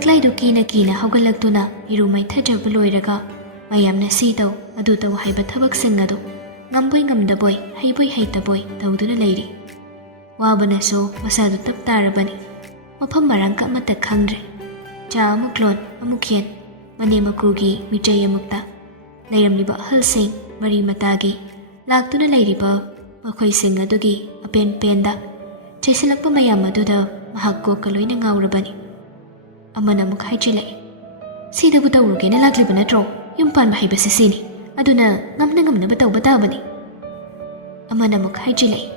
ꯂꯤꯛꯂꯥꯏꯗꯨ ꯀꯤꯅ ꯍꯧꯒꯠꯂꯛꯇꯨꯅ ꯏꯔꯨ ꯃꯩꯊꯖꯕ ꯂꯣꯏꯔꯒ ꯃꯌꯥꯝꯅ ꯁꯤ ꯇꯧ ꯑꯗꯨ ꯇꯧ ꯍꯥꯏꯕ ꯊꯕꯛꯁꯤꯡ ꯑꯗꯨ ꯉꯝꯕꯣꯏ ꯉꯝꯗꯕꯣꯏ ꯍꯩꯕꯣꯏ ꯍꯩꯇꯕꯣꯏ ꯇꯧꯗꯨꯅ ꯂꯩꯔꯤ꯫ ꯋꯥꯕꯅꯁꯨ ꯃꯁꯥꯗꯨ ꯇꯞ ꯇꯥꯔꯕꯅꯤ꯫ ꯃꯐꯝ ꯃꯔꯥꯡ ꯑꯃꯠꯇ ꯈꯪꯗ꯭ꯔꯦ꯫ ꯆꯥ ꯑꯃꯨꯛ ꯂꯣꯟ ꯑꯃꯨꯛ ꯍꯦꯟ ꯃꯅꯦꯝ ꯃꯀꯨꯒꯤ ꯃꯤꯆꯩ ꯑꯃꯨꯛꯇ ꯂꯩꯔꯝꯂꯤꯕ ꯑꯍꯜꯁꯤꯡ ꯃꯔꯤ ꯃꯇꯥꯒꯤ ꯂꯥꯛꯇꯨꯅ ꯂꯩꯔꯤꯕ ꯃꯈꯣꯏꯁꯤꯡ ꯑꯗꯨꯒꯤ ꯑꯄꯦꯟ ꯄꯦꯟꯗ ꯆꯩꯁꯤꯜꯂꯛꯄ ꯃꯌꯥꯝ ꯑꯗꯨꯗ ꯃꯍꯥꯛ ꯀꯣꯛꯀ ꯂꯣꯏꯅ ꯉꯥꯎꯔꯕꯅꯤ꯫ ꯑꯃꯅ ꯑꯃꯨꯛ ꯍꯥꯏꯖꯤꯜꯂꯛꯏ, ꯁꯤꯗꯕꯨ ꯇꯧꯔꯨꯒꯦꯅ ꯂꯥꯛꯂꯤꯕ ꯅꯠꯇ꯭ꯔꯣ? ꯌꯨꯝ ꯄꯥꯟꯕ ꯍꯩꯕꯁꯤ ꯁꯤꯅꯤ, ꯑꯗꯨꯅ ꯉꯝꯅꯕ ꯇꯧꯕ ꯇꯥꯕꯅꯤ꯫ ꯑꯃꯅ ꯑꯃꯨꯛ ꯍꯥꯏꯖꯤꯜꯂꯛꯏ,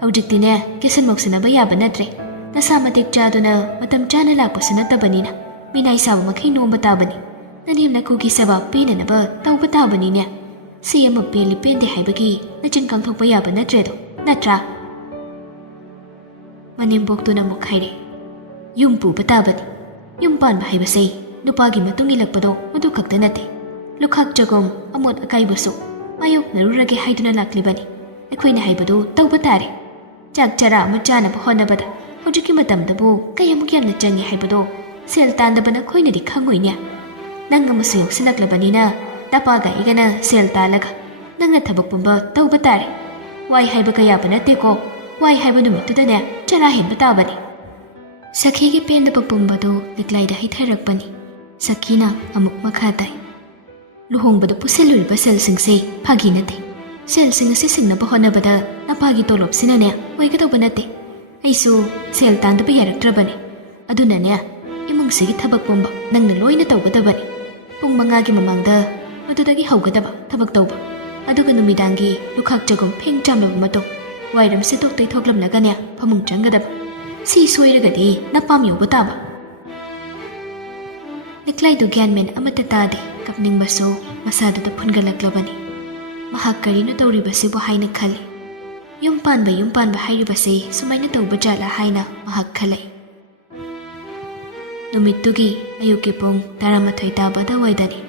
ꯍꯧꯖꯤꯛꯇꯤꯅꯦ ꯀꯦꯁꯟ ꯃꯧꯁꯤꯟꯅꯕ ꯌꯥꯕ ꯅꯠꯇ꯭ꯔꯦ꯫ ꯅꯁꯥ ꯃꯇꯤꯛ ꯆꯥꯗꯨꯅ ꯃꯇꯝ ꯆꯥꯅ ꯂꯥꯛꯄꯁꯨ ꯅꯠꯇꯕꯅꯤꯅ ꯃꯤꯅꯥꯏ ꯁꯥꯕ ꯃꯈꯩ ꯅꯣꯝꯕ ꯇꯥꯕꯅꯤ꯫ ꯅꯅꯦꯝ ꯅꯀꯨꯒꯤ ꯁꯦꯕꯥ ꯄꯤꯅꯅꯕ ꯇꯧꯕ ꯇꯥꯕꯅꯤꯅꯦ꯫ ꯁꯤ ꯑꯃ ꯄꯦꯜꯂꯤ ꯄꯦꯟꯗꯦ ꯍꯥꯏꯕꯒꯤ ꯅꯆꯤꯟ ꯀꯥꯡꯊꯣꯛꯄ ꯌꯥꯕ ꯅꯠꯇ꯭ꯔꯦꯗꯣ, ꯅꯠꯇ꯭ꯔꯥ? ꯃꯅꯦꯝꯕꯣꯛꯇꯨꯅ ꯑꯃꯨꯛ ꯍꯥꯏꯔꯦ, ꯌꯨꯝ ꯄꯨꯕ ꯇꯥꯕꯅꯤ꯫ ꯌꯨꯝ ꯄꯥꯟꯕ ꯍꯥꯏꯕꯁꯦ ꯅꯨꯄꯥꯒꯤ ꯃꯇꯨꯡ ꯏꯜꯂꯛꯄꯗꯣ ꯃꯗꯨ ꯈꯛꯇ ꯅꯠꯇꯦ꯫ ꯂꯨꯈꯥꯛ ꯆꯒꯨꯝ ꯑꯃꯣꯠ ꯑꯀꯥꯏꯕꯁꯨ ꯃꯥꯌꯣꯛꯅꯔꯨꯔꯒꯦ ꯍꯥꯏꯗꯨꯅ ꯂꯥꯛꯂꯤꯕꯅꯤ꯫ ꯑꯩꯈꯣꯏꯅ ꯍꯥꯏꯕꯗꯨ ꯇꯧꯕ ꯇꯥꯔꯦ꯫ ꯆꯥꯛ ꯆꯔꯥ ꯑꯃ ꯆꯥꯅꯕ ꯍꯣꯠꯅꯕꯗ ꯍꯧꯖꯤꯛꯀꯤ ꯃꯇꯝꯗꯕꯨ ꯀꯌꯥꯃꯨꯛ ꯌꯥꯝꯅ ꯆꯪꯏ ꯍꯥꯏꯕꯗꯣ ꯁꯦꯜ ꯇꯥꯟꯗꯕ ꯅꯈꯣꯏꯅꯗꯤ ꯈꯪꯉꯣꯏꯅꯦ꯫ ꯅꯪ ꯑꯃꯁꯨ ꯌꯥꯎꯁꯤꯜꯂꯛꯂꯕꯅꯤꯅ ꯅꯄꯥꯒ ꯑꯩꯒꯅ ꯁꯦꯜ ꯇꯥꯜꯂꯒ ꯅꯪꯅ ꯊꯕꯛ ꯄꯨꯝꯕ ꯇꯧꯕ ꯇꯥꯔꯦ꯫ ꯋꯥꯏ ꯍꯥꯏꯕ ꯀꯌꯥꯕ ꯅꯠꯇꯦꯀꯣ꯫ ꯋꯥꯏ ꯍꯥꯏꯕ ꯅꯨꯃꯤꯠꯇꯨꯗꯅꯦ ꯆꯔꯥ ꯍꯦꯟꯕ ꯇꯥꯕꯅꯤ꯫ ꯁꯈꯤꯒꯤ ꯄꯦꯟꯗꯕ ꯄꯨꯝꯕꯗꯨ ꯂꯤꯛꯂꯥꯏꯗ ꯍꯩꯊꯔꯛꯄꯅꯤ꯫ ꯁꯈꯤꯅ ꯑꯃꯨꯛ ꯃꯈꯥ ꯇꯥꯏ, ꯂꯨꯍꯣꯡꯕꯗ ꯄꯨꯁꯤꯜꯂꯨꯔꯤꯕ ꯁꯦꯜꯁꯤꯡꯁꯦ ꯐꯥꯒꯤ ꯅꯠꯇꯦ꯫ ꯁꯦꯜꯁꯤꯡ ꯑꯁꯤ ꯁꯤꯡꯅꯕ ꯍꯣꯠꯅꯕꯗ ꯅꯄꯥꯒꯤ ꯇꯣꯂꯣꯞꯁꯤꯅꯅꯦ ꯑꯣꯏꯒꯗꯧꯕ ꯅꯠꯇꯦ꯫ ꯑꯩꯁꯨ ꯁꯦꯜ ꯇꯥꯟꯗꯕ ꯌꯥꯔꯛꯇ꯭ꯔꯕꯅꯤ꯫ ꯑꯗꯨꯅꯅꯦ ꯏꯃꯨꯡꯁꯤꯒꯤ ꯊꯕꯛ ꯄꯨꯝꯕ ꯅꯪꯅ ꯂꯣꯏꯅ ꯇꯧꯒꯗꯕꯅꯤ꯫ ꯄꯨꯡ 5ꯒꯤ ꯃꯃꯥꯡꯗ ꯃꯗꯨꯗꯒꯤ ꯍꯧꯒꯗꯕ ꯊꯕꯛ ꯇꯧꯕ, ꯑꯗꯨꯒ ꯅꯨꯃꯤꯗꯥꯡꯒꯤ ꯂꯨꯈꯥꯛ ꯆꯒꯨꯝ ꯐꯦꯡ ꯆꯥꯝꯂꯕ ꯃꯇꯨꯡ ꯋꯥꯏꯔꯝ ꯁꯤꯠꯇꯣꯛ ꯇꯩꯊꯣꯛꯂꯝꯂꯒꯅꯦ ꯐꯃꯨꯡ ꯆꯪꯒꯗꯕ꯫ ꯁꯤ ꯁꯣꯏꯔꯒꯗꯤ ꯅꯄꯥꯝ ꯌꯧꯕ ꯇꯥꯕ꯫ ꯂꯤꯛꯂꯥꯏꯗꯨ ꯒ꯭ꯌꯥꯟ ꯃꯦꯟ ꯑꯃꯠꯇ ꯇꯥꯗꯦ꯫ ꯀꯞꯅꯤꯡꯕꯁꯨ ꯃꯁꯥꯗꯨꯗ ꯐꯨꯟꯒꯠꯂꯛꯂꯕꯅꯤ꯫ ꯃꯍꯥꯛ ꯀꯔꯤꯅꯣ ꯇꯧꯔꯤꯕꯁꯤꯕꯨ ꯍꯥꯏꯅ ꯈꯜꯂꯤ꯫ ꯌꯨꯝ ꯄꯥꯟꯕ ꯍꯥꯏꯔꯤꯕꯁꯦ ꯁꯨꯃꯥꯏꯅ ꯇꯧꯕ ꯖꯥꯠꯂꯥ ꯍꯥꯏꯅ ꯃꯍꯥꯛ ꯈꯜꯂꯛꯏ꯫ ꯅꯨꯃꯤꯠꯇꯨꯒꯤ ꯑꯌꯨꯛꯀꯤ ꯄꯨꯡ 12 ꯇꯥꯕ ꯑꯗꯨꯋꯥꯏꯗꯅꯤ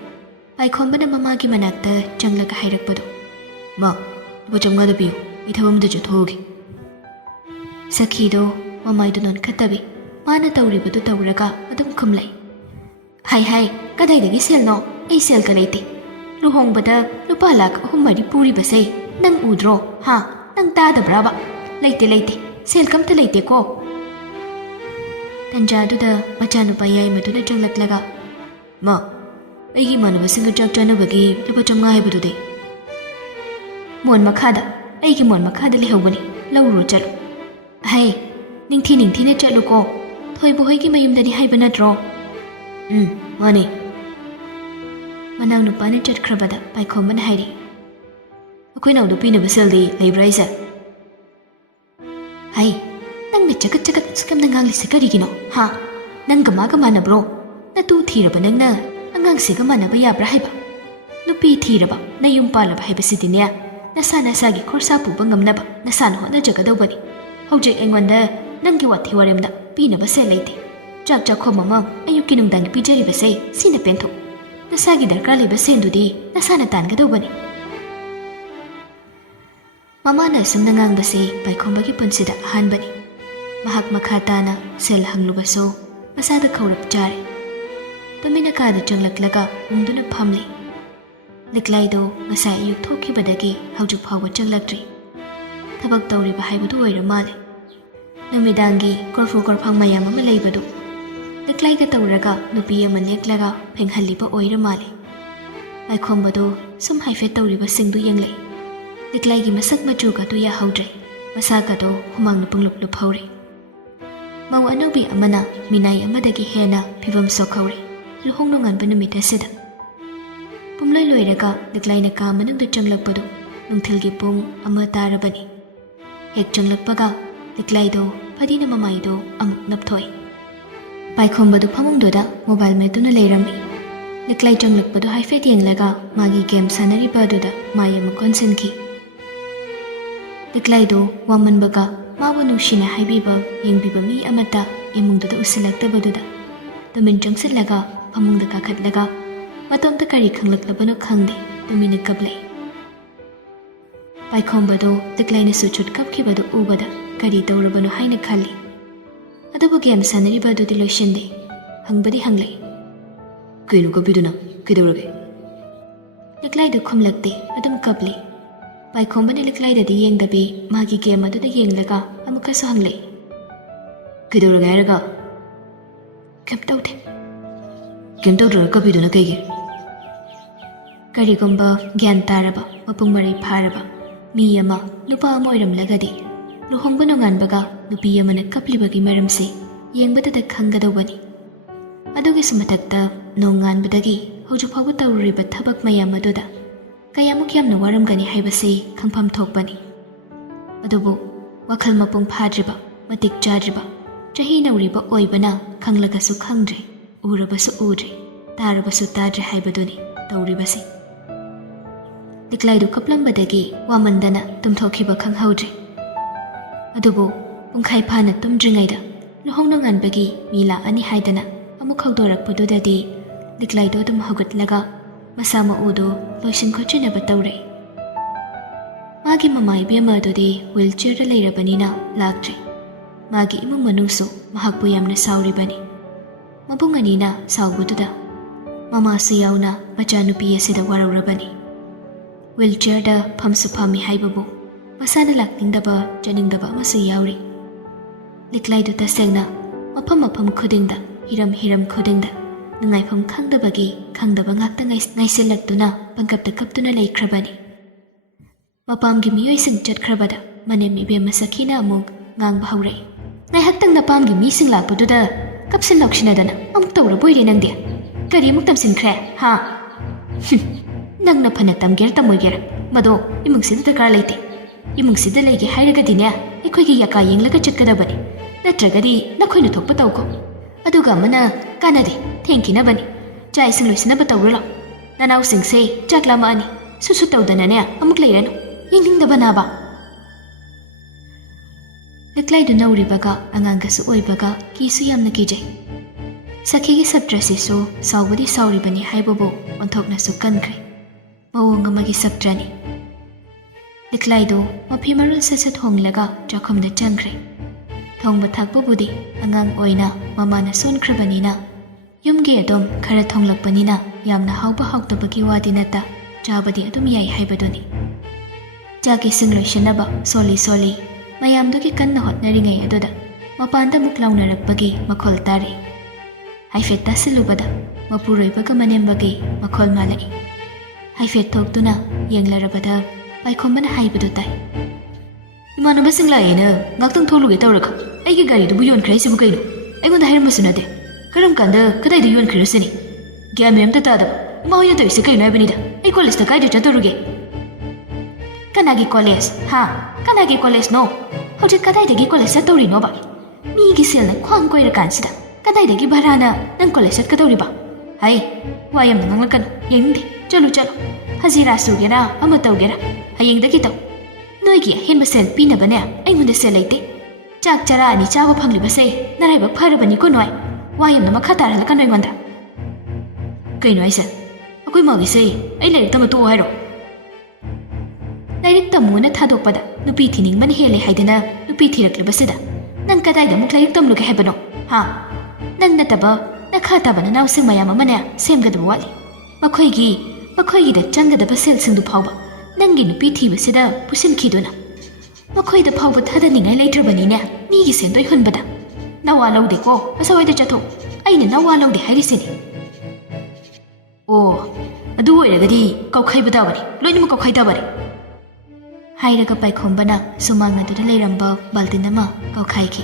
ꯄꯥꯏꯈꯣꯝꯕꯅ ꯃꯃꯥꯒꯤ ꯃꯅꯥꯛꯇ ꯆꯪꯂꯒ ꯍꯥꯏꯔꯛꯄꯗꯣ, ꯃꯥ, ꯂꯨꯄꯥ 500 ꯄꯤꯌꯨ, ꯑꯩ ꯊꯕꯛ ꯑꯃꯗ ꯆꯠꯊꯣꯛꯎꯒꯦ꯫ ꯁꯈꯤꯗꯣ ꯃꯃꯥꯏꯗꯨ ꯅꯣꯟꯈꯠꯇꯕꯤ ꯃꯥꯅ ꯇꯧꯔꯤꯕꯗꯨ ꯇꯧꯔꯒ ꯑꯗꯨꯝ ꯈꯨꯝꯂꯩ꯫ ꯍꯥꯏ ꯀꯗꯥꯏꯗꯒꯤ ꯁꯦꯜꯅꯣ? ꯑꯩ ꯁꯦꯜꯒ ꯂꯩꯇꯦ꯫ ꯂꯨꯍꯣꯡꯕꯗ ꯂꯨꯄꯥ 3-4 ꯄꯨꯔꯤꯕꯁꯦ ꯅꯪ ꯎꯗ꯭ꯔꯣ? ꯍꯥ, ꯅꯪ ꯇꯥꯗꯕ꯭ꯔꯥꯕ? ꯂꯩꯇꯦ, ꯁꯦꯜ ꯀꯝꯇ ꯂꯩꯇꯦꯀꯣ꯫ ꯇꯟꯖꯥꯗꯨꯗ ꯃꯆꯥꯅꯨꯄꯥ ꯌꯥꯏꯃꯗꯨꯅ ꯆꯪꯂꯛꯂꯒ, ꯃꯥ, ꯑꯩꯒꯤ ꯏꯃꯥꯟꯅꯕꯁꯤꯡꯒ ꯆꯥꯛ ꯆꯥꯅꯕꯒꯤ ꯂꯨꯄꯥ 500 ꯍꯥꯏꯕꯗꯨꯗꯤ? ꯑꯩꯒꯤ ꯃꯣꯟ ꯃꯈꯥꯗ ꯂꯩꯍꯧꯕꯅꯤ, ꯂꯧꯔꯨꯔꯣ ꯆꯠꯂꯨ꯫ ꯍꯩ, ꯅꯤꯡꯊꯤꯅ ꯆꯠꯂꯨꯀꯣ꯫ ꯊꯣꯏꯕ ꯍꯣꯏꯒꯤ ꯃꯌꯨꯝꯗꯅꯤ ꯍꯥꯏꯕ ꯅꯠꯇ꯭ꯔꯣ? ꯃꯥꯅꯤ꯫ ꯃꯅꯥꯎ ꯅꯨꯄꯥꯅ ꯆꯠꯈ꯭ꯔꯕꯗ ꯄꯥꯏꯈꯣꯝꯕꯅ ꯍꯥꯏꯔꯤ, ꯑꯩꯈꯣꯏ ꯅꯥꯎꯗ ꯄꯤꯅꯕ ꯁꯦꯜꯗꯤ ꯂꯩꯕ꯭ꯔꯥ ꯍꯥꯏꯁꯦ? ꯍꯩ, ꯅꯪꯅ ꯆꯒꯠ ꯁꯨꯀꯝꯅ ꯉꯥꯡꯂꯤꯁꯦ ꯀꯔꯤꯒꯤꯅꯣ? ꯍꯥ, ꯅꯪꯒ ꯃꯥꯒ ꯃꯥꯟꯅꯕ꯭ꯔꯣ? ꯅꯇꯨ ꯊꯤꯔꯕ ꯅꯪꯅ ꯑꯉꯥꯡꯁꯤꯒ ꯃꯥꯟꯅꯕ ꯌꯥꯕ꯭ꯔꯥ ꯍꯥꯏꯕ? ꯅꯨꯄꯤ ꯊꯤꯔꯕ ꯅꯌꯨꯝ ꯄꯥꯜꯂꯕ ꯍꯥꯏꯕꯁꯤꯗꯤꯅꯦ ꯅꯁꯥꯒꯤ ꯈꯣꯔꯁꯥ ꯄꯨꯕ ꯉꯝꯅꯕ ꯅꯁꯥꯅ ꯍꯣꯠꯅꯖꯒꯗꯧꯕꯅꯤ꯫ ꯍꯧꯖꯤꯛ ꯑꯩꯉꯣꯟꯗ ꯅꯪꯒꯤ ꯋꯥꯊꯤ ꯋꯥꯔꯦꯝꯗ ꯄꯤꯅꯕ ꯁꯦꯜ ꯂꯩꯇꯦ꯫ ꯆꯥꯛ ꯆꯥꯈꯣꯝ ꯑꯃ ꯑꯌꯨꯛꯀꯤ ꯅꯨꯡꯗꯥꯡꯒꯤ ꯄꯤꯖꯔꯤꯕꯁꯦ ꯁꯤꯅ ꯄꯦꯟꯊꯣꯛ꯫ ꯅꯁꯥꯒꯤ ꯗꯔꯀꯥꯔ ꯂꯩꯕ ꯁꯦꯟꯗꯨꯗꯤ ꯅꯁꯥꯅ ꯇꯥꯟꯒꯗꯧꯕꯅꯤ꯫ ꯃꯃꯥꯅ ꯑꯁꯨꯝꯅ ꯉꯥꯡꯕꯁꯤ ꯄꯥꯏꯈꯣꯝꯕꯒꯤ ꯄꯨꯟꯁꯤꯗ ꯑꯍꯥꯟꯕꯅꯤ꯫ ꯃꯍꯥꯛ ꯃꯈꯥ ꯇꯥꯅ ꯁꯦꯜ ꯍꯪꯂꯨꯕꯁꯨ ꯃꯁꯥꯗ ꯈꯧꯔꯞ ꯆꯥꯔꯦ꯫ ꯇꯨꯃꯤꯟꯅ ꯀꯥꯗ ꯆꯪꯂꯛꯂꯒ ꯎꯪꯗꯨꯅ ꯐꯝꯂꯤ꯫ ꯂꯤꯛꯂꯥꯏꯗꯣ ꯉꯁꯥꯏ ꯑꯌꯨꯛ ꯊꯣꯛꯈꯤꯕꯗꯒꯤ ꯍꯧꯖꯤꯛ ꯐꯥꯎꯕ ꯆꯪꯂꯛꯇ꯭ꯔꯤ꯫ ꯊꯕꯛ ꯇꯧꯔꯤꯕ ꯍꯥꯏꯕꯗꯨ ꯑꯣꯏꯔ ꯃꯥꯜꯂꯦ꯫ ꯅꯨꯃꯤꯗꯥꯡꯒꯤ ꯀꯣꯔꯐꯨ ꯀꯣꯔꯐꯥꯡ ꯃꯌꯥꯝ ꯑꯃ ꯂꯩꯕꯗꯨ ꯂꯤꯛꯂꯥꯏꯒ ꯇꯧꯔꯒ ꯅꯨꯄꯤ ꯑꯃ ꯅꯦꯛꯂꯒ ꯐꯦꯡꯍꯜꯂꯤꯕ ꯑꯣꯏꯔ ꯃꯥꯜꯂꯦ꯫ ꯄꯥꯏꯈꯣꯝꯕꯗꯣ ꯁꯨꯝ ꯍꯥꯏꯐꯦꯠ ꯇꯧꯔꯤꯕꯁꯤꯡꯗꯨ ꯌꯦꯡꯂꯛꯏ꯫ ꯂꯤꯛꯂꯥꯏꯒꯤ ꯃꯁꯛ ꯃꯆꯨꯒꯗꯨ ꯌꯥꯍꯧꯗ꯭ꯔꯦ꯫ ꯃꯁꯥꯒꯗꯣ ꯍꯨꯃꯥꯡꯅ ꯄꯨꯡꯂꯨꯞ ꯍꯧꯔꯦ꯫ ꯃꯧ ꯑꯅꯧꯕꯤ ꯑꯃꯅ ꯃꯤꯅꯥꯏ ꯑꯃꯗꯒꯤ ꯍꯦꯟꯅ ꯐꯤꯕꯝ ꯁꯣꯛꯍꯧꯔꯦ ꯂꯨꯍꯣꯡ ꯅꯣꯡꯉꯥꯟꯕ ꯅꯨꯃꯤꯠ ꯑꯁꯤꯗ꯫ ꯄꯨꯝꯂꯣꯏ ꯂꯣꯏꯔꯒ ꯂꯤꯛꯂꯥꯏꯅ ꯀꯥ ꯃꯅꯨꯡꯗ ꯆꯪꯂꯛꯄꯗꯨ ꯅꯨꯡꯊꯤꯜꯒꯤ ꯄꯨꯡ 1 ꯇꯥꯔꯕꯅꯤ꯫ ꯍꯦꯛ ꯆꯪꯂꯛꯄꯒ ꯂꯤꯛꯂꯥꯏꯗꯣ ꯐꯗꯤꯅ ꯃꯃꯥꯏꯗꯣ ꯑꯃꯨꯛ ꯅꯞꯊꯣꯛꯏ꯫ ꯄꯥꯏꯈꯣꯝꯕꯗꯨ ꯐꯃꯨꯡꯗꯨꯗ ꯃꯣꯕꯥꯏꯜ ꯃꯦꯠꯇꯨꯅ ꯂꯩꯔꯝꯃꯤ꯫ ꯂꯤꯛꯂꯥꯏ ꯆꯪꯂꯛꯄꯗꯨ ꯍꯥꯏꯐꯦꯠ ꯌꯦꯡꯂꯒ ꯃꯥꯒꯤ ꯒꯦꯝ ꯁꯥꯟꯅꯔꯤꯕ ꯑꯗꯨꯗ ꯃꯥꯏ ꯑꯃꯨꯛ ꯀꯣꯟꯁꯤꯟꯈꯤ꯫ ꯂꯤꯛꯂꯥꯏꯗꯣ ꯋꯥꯃꯟꯕꯒ ꯃꯥꯕꯨ ꯅꯨꯡꯁꯤꯅ ꯍꯥꯏꯕꯤꯕ ꯌꯦꯡꯕꯤꯕ ꯃꯤ ꯑꯃꯠꯇ ꯏꯃꯨꯡꯗꯨꯗ ꯎꯁꯤꯜꯂꯛꯇꯕꯗꯨꯗ ꯇꯨꯃꯤꯟ ꯆꯪꯁꯤꯜꯂꯒ ꯐꯃꯨꯡꯗ ꯀꯥꯈꯠꯂꯒ ꯃꯇꯣꯝꯇ ꯀꯔꯤ ꯈꯪꯂꯛꯂꯕꯅꯣ ꯈꯪꯗꯦ ꯇꯨꯃꯤꯟꯅ ꯀꯞꯂꯛꯏ꯫ ꯄꯥꯏꯈꯣꯝꯕꯗꯣ ꯂꯤꯛꯂꯥꯏꯅ ꯁꯨꯠ ꯀꯞꯈꯤꯕꯗꯨ ꯎꯕꯗ ꯀꯔꯤ ꯇꯧꯔꯕꯅꯣ ꯍꯥꯏꯅ ꯈꯜꯂꯤ꯫ ꯑꯗꯨꯕꯨ ꯒꯦꯝ ꯁꯥꯟꯅꯔꯤꯕ ꯑꯗꯨꯗꯤ ꯂꯣꯏꯁꯤꯟꯗꯦ꯫ hangbadi hanglay. Kaino kapiduna, kidurage. Liklay do khumlakte, adum kapli. Paikhombani liklay da di yeng dabi, magi game adu da yeng laga, amukaso hanglay. Kidurage raga. Kem tawde. Kem tawdura kapiduna kaigi. Karigumba gyan taraba, mapung maray paraba. Miyama, nupa amoyram lagadi. Luhongba nunganbaga, nupiyama na kaplibagi maramse, yeng batada khangadawani. Adugi sumatakta, nunganbadagi, hujuphawa tawriba thabak mayam aduda. Kayamuk yamna waramgani haibase, khangpham thokbani. Adubu, wakhal mapung phadriba, matik chadriba. Chahi nauriba oibana, khanglagasu khangdre, urabasu udre, tarabasu tadre haibaduni, tawribasi. Liklay do kaplambadagi, wamandana, tumthokhiba khanghaudre. Adubu, pungkhay phana tumdringayda, luhong nunganbagi, mila ani haidana, amuk hawdorakpadudadi, liklay do adum hawgatlaga, masama udo, loisin khochinaba tawre. Magi mamay biyama adudi, wheelchair da layrabanina, lagdre. Magi imong manungso, mahagpo yamna sauribani. Mabunganina, saubududa. Mama siyawna, machanupi asida warawrabani. Wheelchair da phamsu phami haibabu, masana lakningdaba, janingdaba amasu yauri. Liklay do tasegna, mapam khudingda, hiram khudingda, nungaifam khangdabagi, khangdaba ngakta ngaisilagtuna, pangkapta kaptuna laikhrabani. Mapamgi miyoising chatkrabada, manem ibema sakina amuk, ngang bahauray. Naihaktang napamgi mising lakpaduda, kapsin lauksinadana, amuk tawraboyri nangdia. Kari amuk tamsinkre, ha? Nang na panatam ger tamoy ger, mado, imung sida dakar layte. Imung sida layge hayragadi niya, ikoygi yaka yenglaga chatkadabani. Natragadi, nakoy na thokpa tawko. Aduga mana, kanade, thanki na bani. Chay isang loisina ba tawrala? Nanaw singse, chaklama ani, susutawdana niya, amuk layrano. Yengling na ba na ba? Liklay do nauribaga, angangasu oibaga, kisu yamna kijay. Sakigi sabdrasiso, sawbadi sawribani haibabo, onthok na su kankre. Mawong amagi sabdrani. Liklay do, mapimarul sasat honglaga, jakom na changkre. Thongba thakbabudi, angang oina, mama na sonkrabanina. Yumgi adom, khara thonglakpanina, yamna hawba hawtabagi wadinata, chabadi adum yay haibaduni. Jagi singloy shanaba, soli, mayamdugi kanna hotnaringay aduda, mapanda muklawnarakbagi, makhol tari. Haifet tasilubada, mapuroybaga manembagi, makhol malai. Haifet thokduna, yenglarabada, paikhombana haibadu tay. Imanaba singlayena, ngaktang tholugi tawraka, aigi gari dubu yonkray sibu kaino, aygonda hairamasu nade. Karam kanda, kadayda yonkraysani. Gya mayamta tadaba, imahoya tawisi kaino aybanida, ay college ta kayda chaturuge. Kanagi college, ha? Kanagi college no. Hojik kadaydagi college sa tawri no ba? Migi silna kwang koyra kansida. Kadaydagi barana nang college sa katawri ba? Hay, wayam na nganglakan. Yengdi, chalo. Hazira sugera, amatawgera. Hayengdagi taw. Noigi hen basel pina ba niya? Ay muna selayte. Chak chara ani chawa phangli ba say? Narayba parabani ko noy. Wayam na makhatar halakan noy nganda. Kaino ay sa? Ako'y magi say, ay larik tamatuo hayro. Lairik tamu na thadokpada, nupi thining man hele haidana, nupi thiraklibasida. Nang kadayda muk lairik tamluke hebano, ha? Nang nataba, nakhataba na nausing mayama manaya, semgadaba wali. Makoygi da changadaba sel singdu phawba, nangi nupi thibasida pusin khiduna. Makoy da phawba thadaningai laitrabani niya, migi sendoy hunbada. Nawa lawde ko, asawayda chatho, ayna nawa lawde hairisini. Oh, adu oiragadi, kaukhaibadabani, loinamuk kaukhaidabani. Hairaga paikhombana sumanga duda layramba baltin ama kaukhaiki.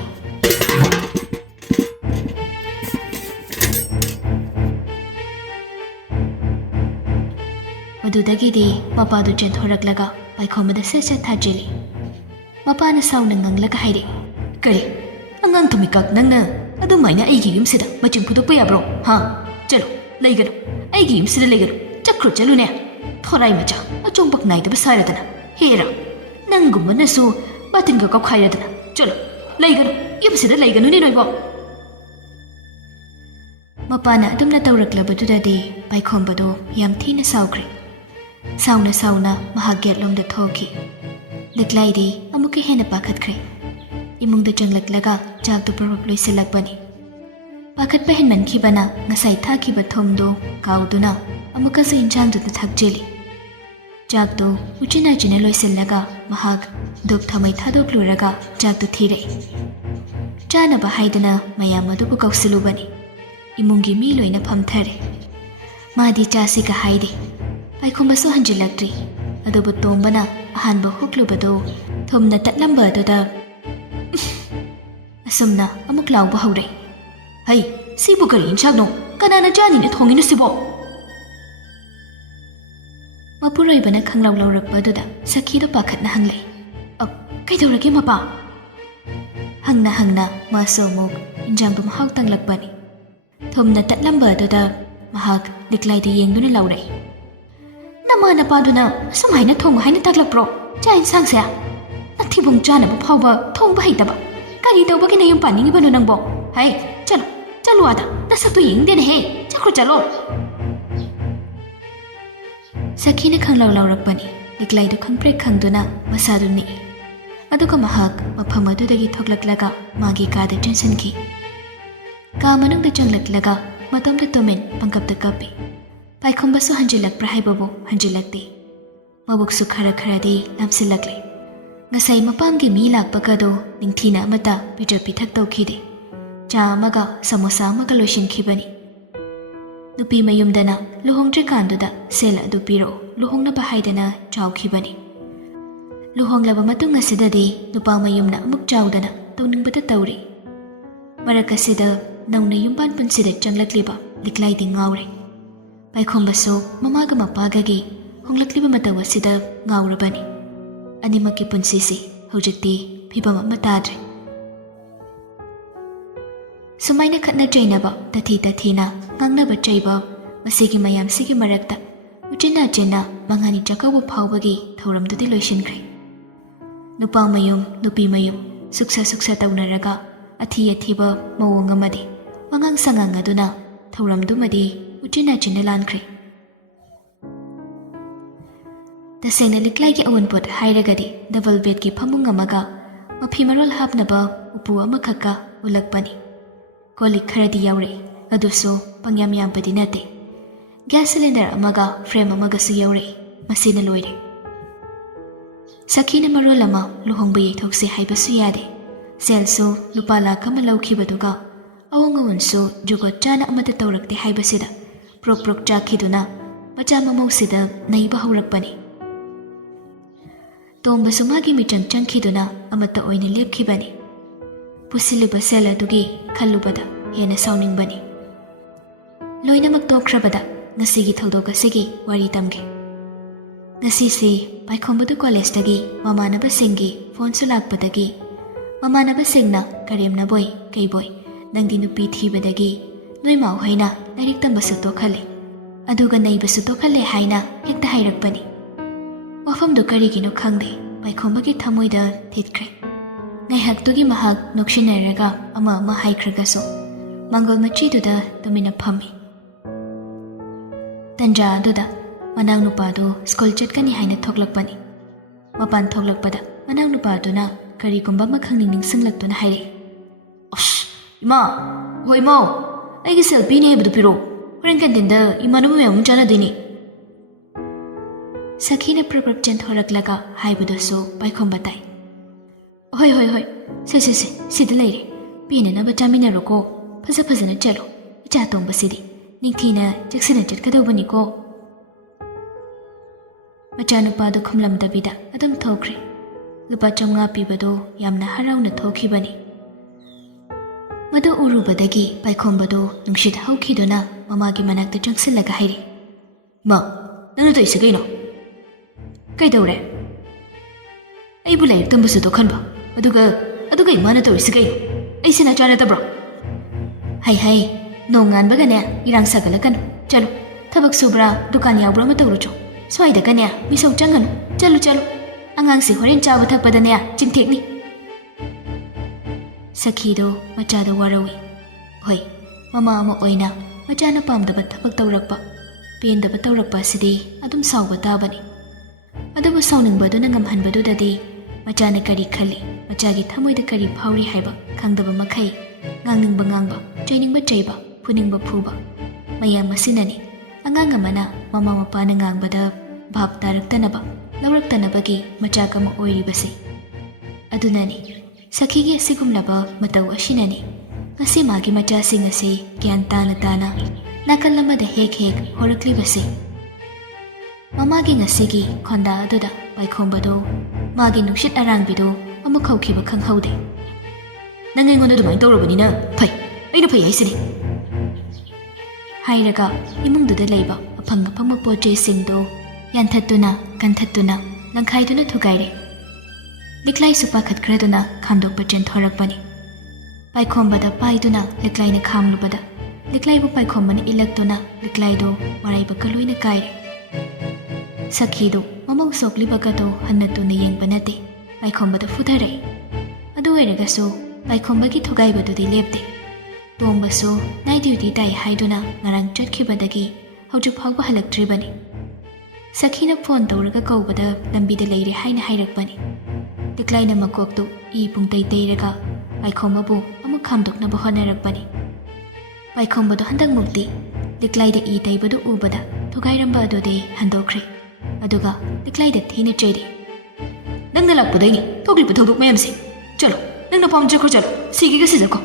Madudagidi mapadu chenthoraklaga paikhombada sesa thajili. Mapana sauna nganglaga haire. Kare, angang tumikak nangna adumaina aigi yumsida machin pudokpa yabro, ha? Chalo, laygano. Aigi yumsida laygano. Chakru chalu ne. Thorai macha, achongpak naidaba sairadana. Hera. Nangumanasu, batin ka kaukhaidana. Chalo, laygano. Yumsida laygano ni noibo. Mapana adumna tawraklabadudadi paikhombado yam thina saukre. Sauna mahagget lomda thoki. Liklaidi amuke hena pakhatkre. Imungda changlaglaga chakdu parok loisilakbani. ꯄꯥꯈꯠꯄ ꯍꯦꯟꯃꯟꯈꯤꯕꯅ ꯉꯁꯥꯏ ꯊꯥꯈꯤꯕ ꯊꯨꯝꯗꯣ ꯀꯥꯎꯗꯨꯅ ꯑꯃꯨꯛꯀꯁꯨ ꯏꯟꯖꯥꯡꯗꯨꯗ ꯊꯛꯆꯤꯜꯂꯤ꯫ ꯆꯥꯛꯇꯣ ꯎꯆꯤꯟ-ꯅꯥꯆꯤꯟꯅ ꯂꯣꯏꯁꯤꯜꯂꯒ ꯃꯍꯥꯛ ꯙꯨꯞ ꯊꯥꯎꯃꯩ ꯊꯥꯗꯣꯛꯂꯨꯔꯒ ꯆꯥꯛꯇꯨ ꯊꯤꯔꯛꯏ꯫ ꯆꯥꯅꯕ ꯍꯥꯏꯗꯅ ꯃꯌꯥꯝ ꯑꯗꯨꯕꯨ ꯀꯧꯁꯤꯜꯂꯨꯕꯅꯤ꯫ ꯏꯃꯨꯡꯒꯤ ꯃꯤ ꯂꯣꯏꯅ ꯐꯝꯊꯔꯦ꯫ ꯃꯥꯗꯤ ꯆꯥꯁꯤꯒ ꯍꯥꯏꯗꯦ꯫ ꯄꯥꯏꯈꯣꯝꯕꯁꯨ ꯍꯟꯖꯤꯜꯂꯛꯇ꯭ꯔꯤ꯫ ꯑꯗꯨꯕꯨ ꯇꯣꯝꯕꯅ ꯑꯍꯥꯟꯕ ꯍꯨꯛꯂꯨꯕꯗꯣ ꯊꯨꯝꯅ ꯇꯠꯂꯝꯕ ꯑꯗꯨꯗ ꯑꯁꯨꯝꯅ ꯑꯃꯨꯛ ꯂꯥꯎꯕ ꯍꯧꯔꯛꯏ꯫ "ꯍꯩ, ꯁꯤꯕꯨ ꯀꯔꯤ ꯏꯟꯁꯥꯡꯅꯣ? ꯀꯅꯥꯅ ꯆꯥꯅꯤꯅ ꯊꯣꯡꯉꯤꯅꯣ ꯁꯤꯕꯣ?" ꯃꯄꯨꯔꯣꯏꯕꯅ ꯈꯪꯂꯥꯎ ꯂꯧꯔꯛꯄꯗꯨꯗ ꯁꯈꯤꯗꯣ ꯄꯥꯈꯠꯅ ꯍꯪꯂꯛꯏ꯫ "ꯀꯩꯗꯧꯔꯒꯦ ꯃꯄꯥ?" ꯍꯪꯅ ꯃꯥꯁꯨ ꯑꯃꯨꯛ ꯏꯟꯖꯥꯡꯗꯣ ꯃꯍꯥꯎ ꯇꯪꯂꯛꯄꯅꯤ꯫ ꯊꯨꯝꯅ ꯇꯠꯂꯝꯕ ꯑꯗꯨꯗ ꯃꯍꯥꯛ ꯂꯤꯛꯂꯥꯏꯗ ꯌꯦꯡꯗꯨꯅ ꯂꯥꯎꯔꯛꯏ꯫ "ꯅꯃꯥ ꯅꯄꯥꯗꯨꯅ ꯑꯁꯨꯝꯍꯥꯏꯅ ꯊꯣꯡꯉꯨ ꯍꯥꯏꯅ ꯇꯥꯛꯂꯛꯄ꯭ꯔꯣ ꯆꯥꯛ ꯏꯟꯁꯥꯡꯁꯦ? ꯅꯊꯤꯕꯣꯡ ꯆꯥꯅꯕ ꯐꯥꯎꯕ ꯊꯣꯡꯕ ꯍꯩꯇꯕ ꯀꯔꯤ ꯇꯧꯕꯒꯤ ꯅꯌꯨꯝ ꯄꯥꯅꯤꯡꯉꯤꯕꯅꯣ ꯅꯪꯕꯣ? ꯍꯩ, ꯆꯠꯂꯣ ꯑꯥꯗ, ꯅꯁꯛꯇꯣ ꯌꯦꯡꯅꯤꯡꯗꯦꯅꯦꯍꯦ, ꯆꯠꯈ꯭ꯔꯣ ꯆꯠꯂꯣ." ꯁꯈꯤꯅ ꯈꯪꯂꯥꯎ ꯂꯥꯎꯔꯛꯄꯅꯤ꯫ ꯂꯤꯛꯂꯥꯏꯗꯨ ꯈꯪꯄ꯭ꯔꯦꯛ ꯈꯪꯗꯨꯅ ꯃꯁꯥꯗꯨ ꯅꯤꯛꯏ꯫ ꯑꯗꯨꯒ ꯃꯍꯥꯛ ꯃꯐꯝ ꯑꯗꯨꯗꯒꯤ ꯊꯣꯛꯂꯛꯂꯒ ꯃꯥꯒꯤ ꯀꯥꯗ ꯆꯪꯁꯤꯟꯈꯤ꯫ ꯀꯥ ꯃꯅꯨꯡꯗ ꯆꯪꯂꯛꯂꯒ ꯃꯇꯣꯝꯗ ꯇꯨꯃꯤꯟ ꯄꯪꯀꯞꯇ ꯀꯞꯄꯤ꯫ ꯄꯥꯏꯈꯣꯝꯕꯁꯨ ꯍꯟꯖꯤꯜꯂꯛꯄ꯭ꯔꯥ ꯍꯥꯏꯕꯕꯨ ꯍꯟꯖꯤꯜꯂꯛꯇꯦ꯫ ꯃꯕꯨꯛꯁꯨ ꯈꯔꯗꯤ ꯂꯥꯝꯁꯤꯜꯂꯛꯂꯦ꯫ ꯉꯁꯥꯏ ꯃꯄꯥꯝꯒꯤ ꯃꯤ ꯂꯥꯛꯄꯒꯗꯣ ꯅꯤꯡꯊꯤꯅ ꯑꯃꯠꯇ ꯄꯤꯖ ꯄꯤꯊꯛ ꯇꯧꯈꯤꯗꯦ꯫ ꯆꯥ ꯑꯃꯒ ꯁꯃꯣꯁꯥ ꯑꯃꯒ ꯂꯣꯏꯁꯤꯟꯈꯤꯕꯅꯤ꯫ ꯅꯨꯄꯤ ꯃꯌꯨꯝꯗꯅ ꯂꯨꯍꯣꯡꯗ꯭ꯔꯤꯀꯥꯟꯗꯨꯗ ꯁꯦꯜ ꯑꯗꯨ ꯄꯤꯔꯛꯎ ꯂꯨꯍꯣꯡꯅꯕ ꯍꯥꯏꯗꯅ ꯆꯥꯎꯈꯤꯕꯅꯤ꯫ ꯂꯨꯍꯣꯡꯂꯕ ꯃꯇꯨꯡ ꯑꯁꯤꯗꯗꯤ ꯅꯨꯄꯥ ꯃꯌꯨꯝꯅ ꯑꯃꯨꯛ ꯆꯥꯎꯗꯅ ꯇꯧꯅꯤꯡꯕꯇ ꯇꯧꯔꯤ꯫ ꯃꯔꯛ ꯑꯁꯤꯗ ꯅꯧꯅ ꯌꯨꯝꯕꯥꯟ ꯄꯨꯟꯁꯤꯗ ꯆꯪꯂꯛꯂꯤꯕ ꯂꯤꯛꯂꯥꯏꯗꯤ ꯉꯥꯎꯔꯦ꯫ ꯄꯥꯏꯈꯣꯝꯕꯁꯨ ꯃꯃꯥꯒ ꯃꯄꯥꯒꯒꯤ ꯍꯣꯡꯂꯛꯂꯤꯕ ꯃꯇꯧ ꯑꯁꯤꯗ ꯉꯥꯎꯔꯕꯅꯤ꯫ ꯑꯅꯤꯃꯛꯀꯤ ꯄꯨꯟꯁꯤꯁꯤ ꯍꯧꯖꯤꯛꯇꯤ ꯐꯤꯕꯝ ꯑꯃ ꯇꯥꯗ꯭ꯔꯦ꯫ ꯁꯨꯃꯥꯏꯅ ꯈꯠꯅ ꯆꯩꯅꯕ ꯇꯊꯤ-ꯇꯊꯤꯅ ꯉꯥꯡꯅꯕ ꯆꯩꯕ ꯃꯁꯤꯒꯤ ꯃꯌꯥꯝꯁꯤꯒꯤ ꯃꯔꯛꯇ ꯎꯆꯤꯟ-ꯅꯥꯆꯤꯟꯅ ꯃꯉꯥꯅꯤ ꯆꯥꯛꯀꯧꯕ ꯐꯥꯎꯕꯒꯤ ꯊꯧꯔꯝꯗꯨꯗꯤ ꯂꯣꯏꯁꯤꯟꯈ꯭ꯔꯦ꯫ ꯅꯨꯄꯥ ꯃꯌꯨꯝ ꯅꯨꯄꯤ ꯃꯌꯨꯝ ꯁꯨꯛꯁꯥ ꯇꯧꯅꯔꯒ ꯑꯊꯤ-ꯑꯊꯤꯕ ꯃꯑꯣꯡ ꯑꯃꯗꯤ ꯋꯥꯉꯥꯡ ꯁꯉꯥꯡ ꯑꯗꯨꯅ ꯊꯧꯔꯝꯗꯨꯃꯗꯤ ꯎꯆꯤꯟ-ꯅꯥꯆꯤꯟꯅ ꯂꯥꯟꯈ꯭ꯔꯦ꯫ ꯇꯁꯦꯡꯅ ꯂꯤꯛꯂꯥꯏꯒꯤ ꯑꯋꯨꯟꯄꯣꯠ ꯍꯥꯏꯔꯒꯗꯤ ꯗꯕꯜ ꯕꯦꯗꯀꯤ ꯐꯃꯨꯡ ꯑꯃꯒ ꯃꯐꯤ ꯃꯔꯣꯜ ꯍꯥꯞꯅꯕ ꯎꯄꯨ ꯑꯃꯈꯛꯀ ꯎꯠꯂꯛꯄꯅꯤ꯫ ꯀꯣꯜꯂꯤꯛ ꯈꯔꯗꯤ ꯌꯥꯎꯔꯛꯏ, ꯑꯗꯨꯁꯨ ꯄꯪꯌꯥꯝ ꯌꯥꯝꯕꯗꯤ ꯅꯠꯇꯦ꯫ ꯒ꯭ꯌꯥꯁ ꯁꯤꯂꯤꯟꯗꯔ ꯑꯃꯒ ꯐ꯭ꯔꯦꯝ ꯑꯃꯒꯁꯨ ꯌꯥꯎꯔꯛꯏ꯫ ꯃꯁꯤꯅ ꯂꯣꯏꯔꯦ꯫ ꯁꯈꯤꯅ ꯃꯔꯣꯜ ꯑꯃ ꯂꯨꯍꯣꯡꯕ ꯌꯩꯊꯣꯛꯁꯦ ꯍꯥꯏꯕꯁꯨ ꯌꯥꯗꯦ꯫ ꯁꯦꯜꯁꯨ ꯂꯨꯄꯥ ꯂꯥꯈ ꯑꯃ ꯂꯧꯈꯤꯕꯗꯨꯒ ꯑꯋꯣꯡ ꯑꯋꯣꯟꯁꯨ ꯖꯨꯒꯣꯠ ꯆꯥꯅ ꯑꯃꯠꯇ ꯇꯧꯔꯛꯇꯦ ꯍꯥꯏꯕꯁꯤꯗ ꯄ꯭ꯔꯣꯛ ꯆꯥꯛꯈꯤꯗꯨꯅ ꯃꯆꯥ ꯃꯃꯧꯁꯤꯗ ꯅꯩꯕ ꯍꯧꯔꯛꯄꯅꯤ꯫ ꯇꯣꯝꯕꯁꯨ ꯃꯥꯒꯤ ꯃꯤꯆꯪ ꯆꯪꯈꯤꯗꯨꯅ ꯑꯃꯠꯇ ꯑꯣꯏꯅ ꯂꯦꯞꯈꯤꯕꯅꯤ꯫ ꯄꯨꯁꯤꯜꯂꯤꯕ ꯁꯦꯜ ꯑꯗꯨꯒꯤ ꯈꯜꯂꯨꯕꯗ ꯍꯦꯟꯅ ꯁꯥꯎꯅꯤꯡꯕꯅꯤ꯫ ꯂꯣꯏꯅꯃꯛ ꯇꯣꯛꯈ꯭ꯔꯕꯗ ꯉꯁꯤꯒꯤ ꯊꯧꯗꯣꯛ ꯑꯁꯤꯒꯤ ꯋꯥꯔꯤ ꯇꯝꯒꯦ꯫ ꯉꯁꯤꯁꯤ ꯄꯥꯏꯈꯣꯝꯕꯗꯨ ꯀꯣꯂꯦꯖꯇꯒꯤ ꯃꯃꯥꯟꯅꯕꯁꯤꯡꯒꯤ ꯐꯣꯟꯁꯨ ꯂꯥꯛꯄꯗꯒꯤ ꯃꯃꯥꯟꯅꯕꯁꯤꯡꯅ ꯀꯔꯦꯝꯅꯕꯣꯏ ꯀꯩꯕꯣꯏ ꯅꯪꯗꯤ ꯅꯨꯄꯤ ꯊꯤꯕꯗꯒꯤ ꯅꯣꯏ ꯃꯥ ꯍꯣꯏꯅ ꯂꯥꯏꯔꯤꯛ ꯇꯝꯕꯁꯨ ꯇꯣꯛꯍꯜꯂꯦ, ꯑꯗꯨꯒ ꯅꯩꯕꯁꯨ ꯇꯣꯛꯍꯜꯂꯦ ꯍꯥꯏꯅ ꯍꯦꯛꯇ ꯍꯥꯏꯔꯛꯄꯅꯤ꯫ ꯋꯥꯐꯝꯗꯨ ꯀꯔꯤꯒꯤꯅꯣ ꯈꯪꯗꯦ ꯄꯥꯏꯈꯣꯝꯕꯒꯤ ꯊꯃꯣꯏꯗ ꯊꯤꯠꯈ꯭ꯔꯦ꯫ ꯉꯥꯏꯍꯥꯛꯇꯨꯒꯤ ꯃꯍꯥꯛ ꯅꯣꯛꯁꯤꯟꯅꯔꯒ ꯑꯃ ꯍꯥꯏꯈ꯭ꯔꯒꯁꯨ ꯃꯥꯡꯒꯣꯜ ꯃꯆꯤꯗꯨꯗ ꯇꯨꯃꯤꯟꯅ ꯐꯝꯃꯤ꯫ ꯇꯟꯖꯥ ꯑꯗꯨꯗ ꯃꯅꯥꯎ ꯅꯨꯄꯥꯗꯨ ꯁ꯭ꯀꯨꯜ ꯆꯠꯀꯅꯤ ꯍꯥꯏꯅ ꯊꯣꯛꯂꯛꯄꯅꯤ꯫ ꯃꯄꯥꯟ ꯊꯣꯛꯂꯛꯄꯗ ꯃꯅꯥꯎ ꯅꯨꯄꯥꯗꯨꯅ ꯀꯔꯤꯒꯨꯝꯕ ꯑꯃ ꯅꯤꯡꯁꯤꯡꯂꯛꯇꯨꯅ ꯍꯥꯏꯔꯛꯏ꯫ "ꯑꯁ ꯏꯃꯥ, ꯍꯣꯏ ꯏꯃꯥꯎ, ꯑꯩꯒꯤ ꯁꯦꯜ ꯄꯤꯅꯤ ꯍꯥꯏꯕꯗꯨ ꯄꯤꯔꯛꯑꯣ, ꯍꯣꯔꯦꯟ ꯀꯦꯟꯇꯤꯟꯗ ꯏꯃꯥꯟꯅꯕ ꯃꯌꯥꯝ ꯑꯃ ꯆꯥꯟꯅꯗꯣꯏꯅꯤ." ꯁꯈꯤꯅ ꯄ꯭ꯔꯞ ꯆꯦꯟꯊꯣꯔꯛꯂꯒ ꯍꯥꯏꯕꯗꯨꯁꯨ ꯄꯥꯏꯈꯣꯝꯕ ꯇꯥꯏ꯫ ꯍꯣꯏ ꯁꯦ ꯁꯤꯗ ꯂꯩꯔꯦ, ꯄꯤꯅꯅꯕ ꯆꯥꯃꯤꯟꯅꯔꯣꯀꯣ, ꯐꯖꯅ ꯆꯠꯂꯣ, ꯏꯆꯥ ꯇꯣꯡꯕꯁꯤꯗꯤ ꯅꯤꯡꯊꯤꯅ ꯆꯦꯛꯁꯤꯟꯅ ꯆꯠꯀꯗꯧꯕꯅꯤꯀꯣ꯫ ꯃꯆꯥꯅꯨꯄꯥꯗꯨ ꯈꯨꯝꯂꯝꯗꯕꯤꯗ ꯑꯗꯨꯝ ꯊꯣꯛꯈ꯭ꯔꯦ꯫ ꯂꯨꯄꯥ 500 ꯄꯤꯕꯗꯣ ꯌꯥꯝꯅ ꯍꯔꯥꯎꯅ ꯊꯣꯛꯈꯤꯕꯅꯤ꯫ ꯃꯗꯨ ꯎꯔꯨꯕꯗꯒꯤ ꯄꯥꯏꯈꯣꯝꯕꯗꯨ ꯅꯨꯡꯁꯤꯠ ꯍꯧꯈꯤꯗꯨꯅ ꯃꯃꯥꯒꯤ ꯃꯅꯥꯛꯇ ꯆꯪꯁꯤꯜꯂꯒ ꯍꯥꯏꯔꯤ꯫ "ꯃꯥ, ꯅꯪꯅ ꯇꯧꯏꯁꯦ ꯀꯩꯅꯣ?" "ꯀꯩꯗꯧꯔꯦ? ꯑꯩꯕꯨ ꯂꯥꯏꯔꯤꯛ ꯇꯝꯕꯁꯨ ꯇꯣꯛꯍꯟꯕ, ꯑꯗꯨꯒ ꯏꯃꯥꯅ ꯇꯧꯔꯤꯁꯤ ꯀꯩꯅꯣ? ꯑꯩꯁꯦ ꯅꯆꯥ ꯅꯠꯇꯕ꯭ꯔꯣ?" ꯍꯩ, ꯅꯣꯡ ꯉꯥꯟꯕꯒꯅꯦ ꯏꯔꯥꯡ ꯁꯥꯒꯠꯂꯛꯀꯅꯨ꯫ ꯆꯠꯂꯣ, ꯊꯕꯛ ꯁꯨꯕ꯭ꯔꯥ ꯗꯨꯀꯥꯟ ꯌꯥꯎꯕ꯭ꯔꯥ ꯑꯃ ꯇꯧꯔꯨꯆꯣ꯫ ꯁ꯭ꯋꯥꯏꯗꯒꯅꯦ ꯃꯤꯁꯧ ꯆꯪꯒꯅꯨ꯫ ꯆꯠꯂꯣ, ꯑꯉꯥꯡꯁꯤ ꯍꯣꯔꯦꯟ ꯆꯥꯕ ꯊꯛꯄꯗꯅꯦ ꯆꯤꯡꯊꯦꯛꯅꯤ꯫ ꯁꯈꯤꯗꯣ ꯃꯆꯥꯗ ꯋꯥꯔꯧꯏ꯫ ꯍꯣꯏ, ꯃꯃꯥ ꯑꯃ ꯑꯣꯏꯅ ꯃꯆꯥꯅ ꯄꯥꯝꯗꯕ ꯊꯕꯛ ꯇꯧꯔꯛꯄ, ꯄꯦꯟꯗꯕ ꯇꯧꯔꯛꯄ ꯑꯁꯤꯗꯤ ꯑꯗꯨꯝ ꯁꯥꯎꯕ ꯇꯥꯕꯅꯤ꯫ ꯑꯗꯨꯕꯨ ꯁꯥꯎꯅꯤꯡꯕꯗꯨꯅ ꯉꯝꯍꯟꯕꯗꯨꯗꯗꯤ ꯃꯆꯥꯅ ꯀꯔꯤ ꯈꯜꯂꯤ, ꯃꯆꯥꯒꯤ ꯊꯃꯣꯏꯗ ꯀꯔꯤ ꯐꯥꯎꯔꯤ ꯍꯥꯏꯕ ꯈꯪꯗꯕ ꯃꯈꯩ ꯉꯥꯡꯅꯤꯡꯕ ꯉꯥꯡꯕ, ꯆꯩꯅꯤꯡꯕ ꯆꯩꯕ, ꯐꯨꯅꯤꯡꯕ ꯐꯨꯕ. ꯃꯌꯥꯝ ꯑꯁꯤꯅꯅꯤ ꯑꯉꯥꯡ ꯑꯃꯅ ꯃꯃꯥ ꯃꯄꯥꯅ ꯉꯥꯡꯕꯗ ꯚꯥꯞ ꯇꯥꯔꯛꯇꯅꯕ, ꯂꯧꯔꯛꯇꯅꯕꯒꯤ ꯃꯆꯥꯛ ꯑꯃ ꯑꯣꯏꯔꯤꯕꯁꯤ. ꯑꯗꯨꯅꯅꯤ ꯁꯈꯤꯒꯤ ꯑꯁꯤꯒꯨꯝꯂꯕ ꯃꯇꯧ ꯑꯁꯤꯅꯅꯤ ꯉꯁꯤ ꯃꯥꯒꯤ ꯃꯆꯥꯁꯤꯡ ꯑꯁꯤ ꯒ꯭ꯌꯥꯟ ꯇꯥꯅ ꯇꯥꯅ ꯅꯥꯀꯜ ꯑꯃꯗ ꯍꯦꯛ ꯍꯦꯛ ꯍꯧꯔꯛꯂꯤꯕꯁꯤ. ꯃꯃꯥꯒꯤ ꯉꯁꯤꯒꯤ ꯈꯣꯟꯗꯥ ꯑꯗꯨꯗ ꯄꯥꯏꯈꯣꯝꯕꯗꯣ ꯃꯥꯒꯤ ꯅꯨꯡꯁꯤꯠ ꯑꯔꯥꯡꯕꯤꯗꯣ ꯑꯃꯨꯛ ꯍꯧꯈꯤꯕ ꯈꯪꯍꯧꯗꯦ. ꯅꯪ ꯑꯩꯉꯣꯟꯗ ꯑꯗꯨꯃꯥꯏꯅ ꯇꯧꯔꯕꯅꯤꯅ ꯐꯩ, ꯑꯩꯅ ꯐꯩ ꯍꯥꯏꯁꯤꯅꯤ ꯍꯥꯏꯔꯒ ꯏꯃꯨꯡꯗꯨꯗ ꯂꯩꯕ ꯑꯐꯪ ꯑꯐꯪꯕ ꯄꯣꯠ ꯆꯩꯁꯤꯡꯗꯣ ꯌꯥꯟꯊꯠꯇꯨꯅ ꯀꯟꯊꯠꯇꯨꯅ ꯂꯪꯈꯥꯏꯗꯨꯅ ꯊꯨꯒꯥꯏꯔꯦ. ꯂꯤꯛꯂꯥꯏꯁꯨ ꯄꯥꯈꯠꯈ꯭ꯔꯗꯨꯅ ꯈꯥꯝꯗꯣꯛꯄ ꯆꯦꯟꯊꯣꯔꯛꯄꯅꯤ. ꯄꯥꯏꯈꯣꯝꯕꯗ ꯄꯥꯏꯗꯨꯅ ꯂꯤꯛꯂꯥꯏꯅ ꯈꯥꯝꯂꯨꯕꯗ ꯂꯤꯛꯂꯥꯏꯕꯨ ꯄꯥꯏꯈꯣꯝꯕꯅ ꯏꯜꯂꯛꯇꯨꯅ ꯂꯤꯛꯂꯥꯏꯗꯣ ꯃꯔꯥꯏꯕꯛꯀ ꯂꯣꯏꯅ ꯀꯥꯏꯔꯦ. ꯁꯈꯤꯗꯨ ꯃꯃꯧ ꯁꯣꯛꯂꯤꯕꯒꯗꯣ ꯍꯟꯅ ꯇꯨꯅ ꯌꯦꯡꯕ ꯅꯠꯇꯦ, ꯄꯥꯏꯈꯣꯝꯕꯗ ꯐꯨꯊꯔꯛꯏ. ꯑꯗꯨ ꯑꯣꯏꯔꯒꯁꯨ ꯄꯥꯏꯈꯣꯝꯕꯒꯤ ꯊꯨꯒꯥꯏꯕꯗꯨꯗꯤ ꯂꯦꯞꯇꯦ. ꯇꯣꯝꯕꯁꯨ ꯅꯥꯏꯠ ꯗ꯭ꯌꯨꯇꯤ ꯇꯥꯏ ꯍꯥꯏꯗꯨꯅ ꯉꯔꯥꯡ ꯆꯠꯈꯤꯕꯗꯒꯤ ꯍꯧꯖꯤꯛ ꯐꯥꯎꯕ ꯍꯜꯂꯛꯇ꯭ꯔꯤꯕꯅꯤ. ꯁꯈꯤꯅ ꯐꯣꯟ ꯇꯧꯔꯒ ꯀꯧꯕꯗ ꯂꯝꯕꯤꯗ ꯂꯩꯔꯦ ꯍꯥꯏꯅ ꯍꯥꯏꯔꯛꯄꯅꯤ. ꯂꯤꯛꯂꯥꯏꯅ ꯃꯀꯣꯛꯇꯨ ꯏ ꯄꯨꯡꯇꯩ ꯇꯩꯔꯒ ꯄꯥꯏꯈꯣꯝꯕꯕꯨ ꯑꯃꯨꯛ ꯈꯥꯝꯗꯣꯛꯅꯕ ꯍꯣꯠꯅꯔꯛꯄꯅꯤ. ꯄꯥꯏꯈꯣꯝꯕꯗꯣ ꯍꯟꯗꯛꯃꯨꯛꯇꯤ ꯂꯤꯛꯂꯥꯏꯗ ꯏ ꯇꯩꯕꯗꯨ ꯎꯕꯗ ꯊꯨꯒꯥꯏꯔꯝꯕ ꯑꯗꯨꯗꯤ ꯍꯟꯗꯣꯛꯈ꯭ꯔꯦ. ꯑꯗꯨꯒ ꯂꯤꯛꯂꯥꯏꯗ ꯊꯤꯅ ꯆꯩꯔꯦ. ꯅꯪꯅ ꯂꯥꯛꯄꯗꯩꯅꯤ ꯊꯣꯛꯂꯤꯕ ꯊꯧꯗꯣꯛ ꯃꯌꯥꯝꯁꯦ. ꯆꯠꯂꯣ, ꯅꯪꯅ ꯄꯥꯝꯖꯈ꯭ꯔꯣ, ꯆꯠꯂꯣ, ꯁꯤꯒꯦꯒ ꯁꯤꯖꯈꯣ.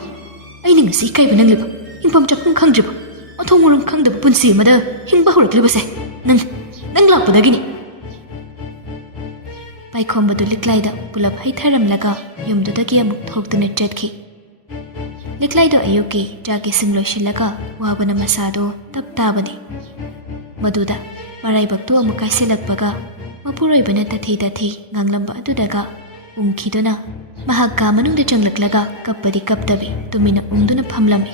ꯑꯩꯅ ꯉꯁꯤ ꯏꯀꯥꯏꯕ ꯅꯪꯂꯤꯕ, ꯍꯤꯡꯐꯝ ꯆꯥꯐꯝ ꯈꯪꯗ꯭ꯔꯤꯕ, ꯃꯊꯣꯡ ꯃꯔꯝ ꯈꯪꯗꯕ ꯄꯨꯟꯁꯤ ꯑꯃꯗ ꯍꯤꯡꯕ ꯍꯧꯔꯛꯂꯤꯕꯁꯦ ꯅꯪ ꯂꯥꯛꯄꯗꯒꯤꯅꯤ. ꯄꯥꯏꯈꯣꯝꯕꯗꯨ ꯂꯤꯛꯂꯥꯏꯗ ꯄꯨꯂꯞ ꯍꯩꯊꯔꯝꯂꯒ ꯌꯨꯝꯗꯨꯗꯒꯤ ꯑꯃꯨꯛ ꯊꯣꯛꯇꯨꯅ ꯆꯠꯈꯤ. ꯂꯤꯛꯂꯥꯏꯗꯣ ꯑꯌꯨꯛꯀꯤ ꯆꯥꯛ ꯏꯁꯤꯡ ꯂꯣꯏꯁꯤꯜꯂꯒ ꯋꯥꯕꯅ ꯃꯁꯥꯗꯣ ꯇꯞ ꯇꯥꯕꯅꯤ. ꯃꯗꯨꯗ ꯃꯔꯥꯏꯕꯛꯇꯨ ꯑꯃꯨꯛ ꯀꯥꯏꯁꯤꯜꯂꯛꯄꯒ ꯃꯄꯨꯔꯣꯏꯕꯅ ꯇꯊꯤ ꯇꯊꯤ ꯉꯥꯡꯂꯝꯕ ꯑꯗꯨꯗꯒ ꯎꯪꯈꯤꯗꯨꯅ ꯃꯍꯥꯛ ꯀꯥ ꯃꯅꯨꯡꯗ ꯆꯪꯂꯛꯂꯒ ꯀꯞꯄꯗꯤ ꯀꯞꯇꯕꯤ ꯇꯨꯃꯤꯟꯅ ꯎꯪꯗꯨꯅ ꯐꯝꯂꯝꯃꯤ.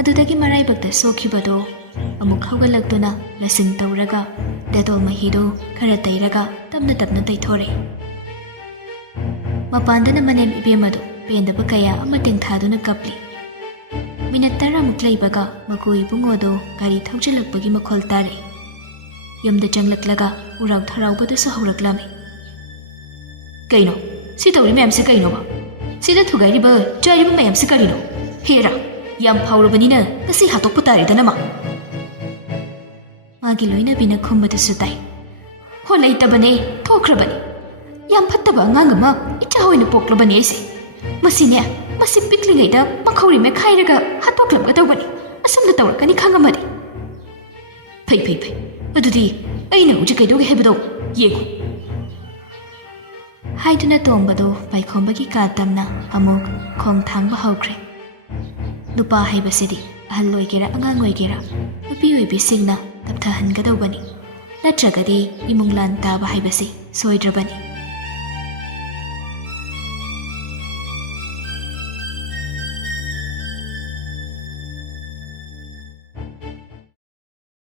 ꯑꯗꯨꯗꯒꯤ ꯃꯔꯥꯏꯕꯛꯇ ꯁꯣꯛꯈꯤꯕꯗꯣ ꯑꯃꯨꯛ ꯍꯧꯒꯠꯂꯛꯇꯨꯅ ꯂꯁꯤꯡ ꯇꯧꯔꯒ ꯗꯦꯇꯣꯜ ꯃꯍꯤꯗꯣ ꯈꯔ ꯇꯩꯔꯒ ꯇꯞꯅ ꯇꯞꯅ ꯇꯩꯊꯣꯔꯛꯏ. ꯃꯄꯥꯟꯗꯅ ꯃꯅꯦꯝ ꯏꯕꯦꯝꯃꯗꯨ ꯄꯦꯟꯗꯕ ꯀꯌా ꯑꯃ ꯇꯦꯡꯊꯥꯗꯨꯅ ꯀꯞꯂꯤ. ꯃꯤꯅꯠ 10ꯃꯨꯛ ꯂꯩꯕꯒ ꯃꯀꯨ ꯏꯕꯨꯡꯉꯣꯗꯣ ꯒꯥꯔꯤ ꯊꯧꯖꯤꯜꯂꯛꯄꯒꯤ ꯃꯈꯣꯜ ꯇꯥꯔꯛꯏ. ꯌꯨꯝꯗ ꯆꯪꯂꯛꯂꯒ ꯎꯔꯥꯎ ꯊꯔꯥꯎꯕꯗꯨꯁꯨ ꯍꯧꯔꯛꯂꯝꯃꯤ. ꯀꯩꯅꯣ ꯁꯤ ꯇꯧꯔꯤ ꯃꯌꯥꯝꯁꯦ ꯀꯩꯅꯣꯕ? ꯁꯤꯗ ꯊꯨꯒꯥꯏꯔꯤꯕ ꯆꯥꯏꯔꯤꯕ ꯃꯌꯥꯝꯁꯦ ꯀꯔꯤꯅꯣ? ꯍꯦꯔꯥ, ꯌꯥꯝ ꯐꯥꯎꯔꯕꯅꯤꯅ ꯉꯁꯤ ꯍꯥꯠꯇꯣꯛꯄ ꯇꯥꯔꯦꯗꯅ ꯃꯥꯒꯤ ꯂꯣꯏꯅꯕꯤꯅ ꯈꯨꯝꯕꯗꯨꯁꯨ ꯇꯥꯏ. ꯍꯣ ꯂꯩꯇꯕꯅꯦ, ꯊꯣꯛꯈ꯭ꯔꯕꯅꯤ. ꯌꯥꯝ ꯐꯠꯇꯕ ꯑꯉꯥꯡ ꯑꯃ ꯏꯆꯥ ꯑꯣꯏꯅ ꯄꯣꯛꯂꯕꯅꯤ ꯑꯩꯁꯦ. ꯃꯁꯤ ꯄꯤꯛꯂꯤꯉꯩꯗ ꯃꯈꯧꯔꯤ ꯃꯦꯠꯈꯥꯏꯔꯒ ꯍꯥꯠꯇꯣꯛꯂꯝꯒꯗꯧꯕꯅꯤ. ꯑꯁꯨꯝꯅ ꯇꯧꯔꯛꯀꯅꯤ ꯈꯪꯉꯝꯃꯗꯤ. ꯐꯩ. ꯑꯗꯨꯗꯤ ꯑꯩꯅ ꯍꯧꯖꯤꯛ ꯀꯩꯗꯧꯒꯦ ꯍꯥꯏꯕꯗꯣ ꯌꯦꯡꯉꯨ ꯍꯥꯏꯗꯨꯅ ꯇꯣꯝꯕꯗꯣ ꯄꯥꯏꯈꯣꯝꯕꯒꯤ ꯀꯥ ꯇꯝꯅ ꯑꯃꯨꯛ ꯈꯣꯡ ꯊꯥꯡꯕ ꯍꯧꯈ꯭ꯔꯦ. ꯅꯨꯄꯥ ꯍꯥꯏꯕꯁꯤꯗꯤ ꯑꯍꯜ ꯑꯣꯏꯒꯦꯔꯥ ꯑꯉꯥꯡ ꯑꯣꯏꯒꯦꯔꯥ ꯅꯨꯄꯤ ꯑꯣꯏꯕꯤꯁꯤꯡꯅ ꯇꯞꯊꯍꯟꯒꯗꯧꯕꯅꯤ. ꯅꯠꯇ꯭ꯔꯒꯗꯤ ꯏꯃꯨꯡ ꯂꯥꯟ ꯇꯥꯕ ꯍꯥꯏꯕꯁꯤ ꯁꯣꯏꯗ꯭ꯔꯕꯅꯤ.